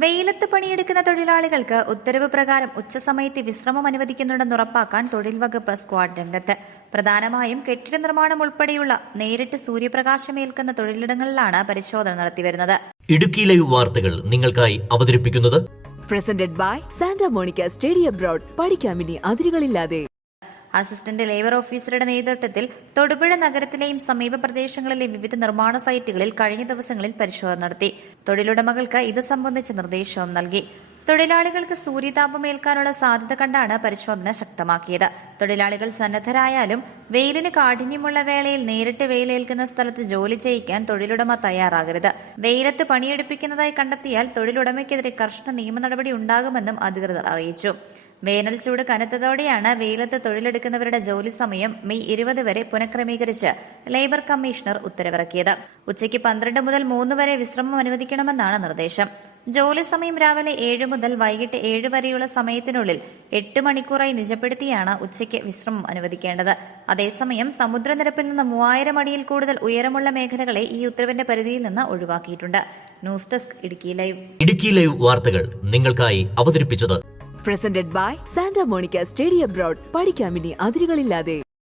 വെയിലത്ത് പണിയെടുക്കുന്ന തൊഴിലാളികൾക്ക് ഉത്തരവ് പ്രകാരം ഉച്ചസമയത്ത് വിശ്രമം അനുവദിക്കുന്നുണ്ടെന്ന് ഉറപ്പാക്കാൻ തൊഴിൽ വകുപ്പ് സ്ക്വാഡ് രംഗത്ത്. പ്രധാനമായും കെട്ടിട നിർമ്മാണം ഉൾപ്പെടെയുള്ള നേരിട്ട് സൂര്യപ്രകാശമേൽക്കുന്ന തൊഴിലിടങ്ങളിലാണ് പരിശോധന നടത്തിവരുന്നത്. ഇടുക്കി ലൈവ് വാർത്തകൾ നിങ്ങൾക്കായി അവതരിപ്പിക്കുന്നത് presented by Santa Monica study abroad. പഠിക്കാമിനി അതിരുകളില്ലാതെ. അസിസ്റ്റന്റ് ലേബർ ഓഫീസറുടെ നേതൃത്വത്തിൽ തൊടുപുഴ നഗരത്തിലെയും സമീപ പ്രദേശങ്ങളിലെ വിവിധ നിർമ്മാണ സൈറ്റുകളിൽ കഴിഞ്ഞ ദിവസങ്ങളിൽ പരിശോധന നടത്തി. തൊഴിലുടമകൾക്ക് ഇത് സംബന്ധിച്ച നിർദ്ദേശവും നൽകി. തൊഴിലാളികൾക്ക് സൂര്യതാപമേൽക്കാനുള്ള സാധ്യത കണ്ടാണ് പരിശോധന ശക്തമാക്കിയത്. തൊഴിലാളികൾ സന്നദ്ധരായാലും വെയിലിന് കാഠിന്യമുള്ള വേളയിൽ നേരിട്ട് വെയിലേൽക്കുന്ന സ്ഥലത്ത് ജോലി ചെയ്യിക്കാൻ തൊഴിലുടമ തയ്യാറാകരുത്. വെയിലത്ത് പണിയെടുപ്പിക്കുന്നതായി കണ്ടെത്തിയാൽ തൊഴിലുടമയ്ക്കെതിരെ കർശന നിയമ നടപടി ഉണ്ടാകുമെന്നും അധികൃതർ അറിയിച്ചു. വേനൽ ചൂട് കനത്തതോടെയാണ് വെയിലത്ത് തൊഴിലെടുക്കുന്നവരുടെ ജോലി സമയം മെയ് 20 വരെ പുനഃക്രമീകരിച്ച് ലേബർ കമ്മീഷണർ ഉത്തരവിറക്കിയത്. ഉച്ചയ്ക്ക് 12 മുതൽ 3 വരെ വിശ്രമം അനുവദിക്കണമെന്നാണ് നിർദ്ദേശം. ജോലി സമയം രാവിലെ 7 മുതൽ വൈകിട്ട് 7 വരെയുള്ള സമയത്തിനുള്ളിൽ 8 മണിക്കൂറായി നിജപ്പെടുത്തിയാണ് ഉച്ചയ്ക്ക് വിശ്രമം അനുവദിക്കേണ്ടത്. അതേസമയം സമുദ്രനിരപ്പിൽ നിന്ന് 3000 അടിയിൽ കൂടുതൽ ഉയരമുള്ള മേഖലകളെ ഈ ഉത്തരവിന്റെ പരിധിയിൽ നിന്ന് ഒഴിവാക്കിയിട്ടുണ്ട്. ന്യൂസ് ഡെസ്ക് ഇടുക്കി ലൈവ് വാർത്തകൾ നിങ്ങൾക്കായി അവതരിപ്പിച്ചത് presented by Santa Monica study abroad. പഠിക്കാമിനി അതിരുകളില്ലാതെ.